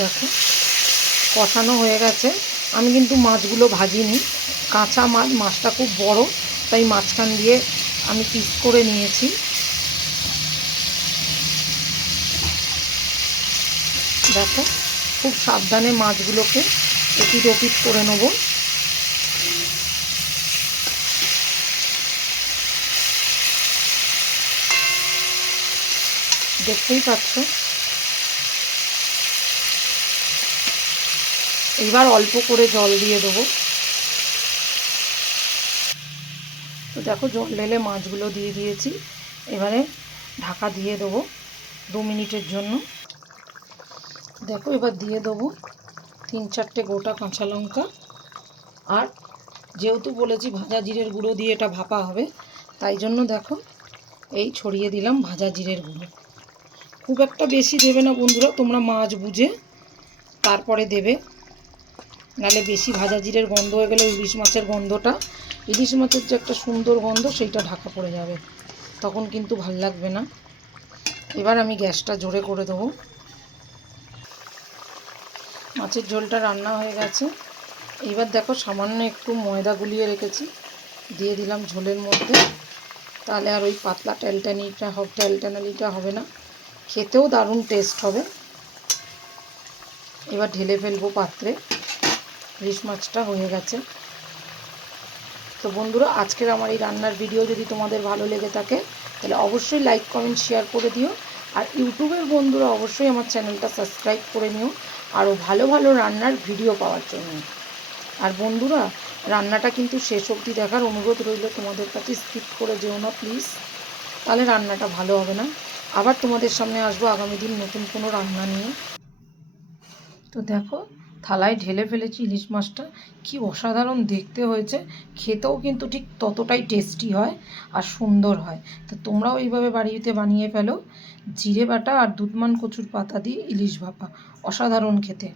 দেখো কষানো হয়ে গেছে। আমি কিন্তু মাছগুলো ভাজিনি, কাঁচা মাছ, মাছটা খুব বড়, তাই মাঝখান দিয়ে আমি পিস করে নিয়েছি। দেখো খুব সাবধানে মাছগুলোকে এপিট ওপিট করে নেব। দেখতেই পাচ্ছ। এবার অল্প করে জল দিয়ে দেবো। তো দেখো জল ঢেলে মাছগুলো দিয়ে দিয়েছি। এবারে ঢাকা দিয়ে দেবো 2 মিনিটের জন্য। দেখো এবার দিয়ে দেবো 3-4টে গোটা কাঁচা লঙ্কা। আর যেহেতু বলেছি ভাজা জিরের গুঁড়ো দিয়ে এটা ভাপা হবে, তাই জন্য দেখো এই ছড়িয়ে দিলাম ভাজা জিরের গুঁড়ো। খুব একটা বেশি দেবে না বন্ধুরা, তোমরা মাছ বুঝে তারপরে দেবে, নাহলে বেশি ভাজা জিরের গন্ধ হয়ে গেলে ইলিশ মাছের গন্ধটা, ইলিশ মাছের যে একটা সুন্দর গন্ধ সেইটা ঢাকা পড়ে যাবে, তখন কিন্তু ভাল লাগবে না। এবার আমি গ্যাসটা জোরে করে দেবো। মাছের ঝোলটা রান্না হয়ে গেছে। এইবার দেখো সামান্য একটু ময়দা গুলিয়ে রেখেছি, দিয়ে দিলাম ঝোলের মধ্যে। তাহলে আর ওই পাতলা টেলটানালিটা হবে না, খেতেও দারুণ টেস্ট হবে। এবার ঢেলে ফেলবো পাত্রে। ইলিশ মাছটা হয়ে গেছে। তো বন্ধুরা, আজকের আমার এই রান্নার ভিডিও যদি তোমাদের ভালো লেগে থাকে তাহলে অবশ্যই লাইক কমেন্ট শেয়ার করে দিও। আর ইউটিউবের বন্ধুরা অবশ্যই আমার চ্যানেলটা সাবস্ক্রাইব করে নিও আরও ভালো ভালো রান্নার ভিডিও পাওয়ার জন্য। আর বন্ধুরা, রান্নাটা কিন্তু শেষ অবধি দেখার অনুরোধ রইল তোমাদের কাছে, স্কিপ করে যেও না প্লিজ, তাহলে রান্নাটা ভালো হবে না। আবার তোমাদের সামনে আসবো আগামী দিন নতুন কোনো রান্না নিয়ে। তো দেখো থালায় ঢেলে ফেলেছি ইলিশ মাছটা, কি অসাধারণ দেখতে হয়েছে, খেতেও কিন্তু ঠিক ততটাই টেস্টি হয় আর সুন্দর হয়। তো তোমরাও এইভাবে বাড়িতে বানিয়ে ফেলো। জিরে বাটা আর দুধমান কচুর পাতা দিয়ে ইলিশ ভাপা, অসাধারণ খেতে।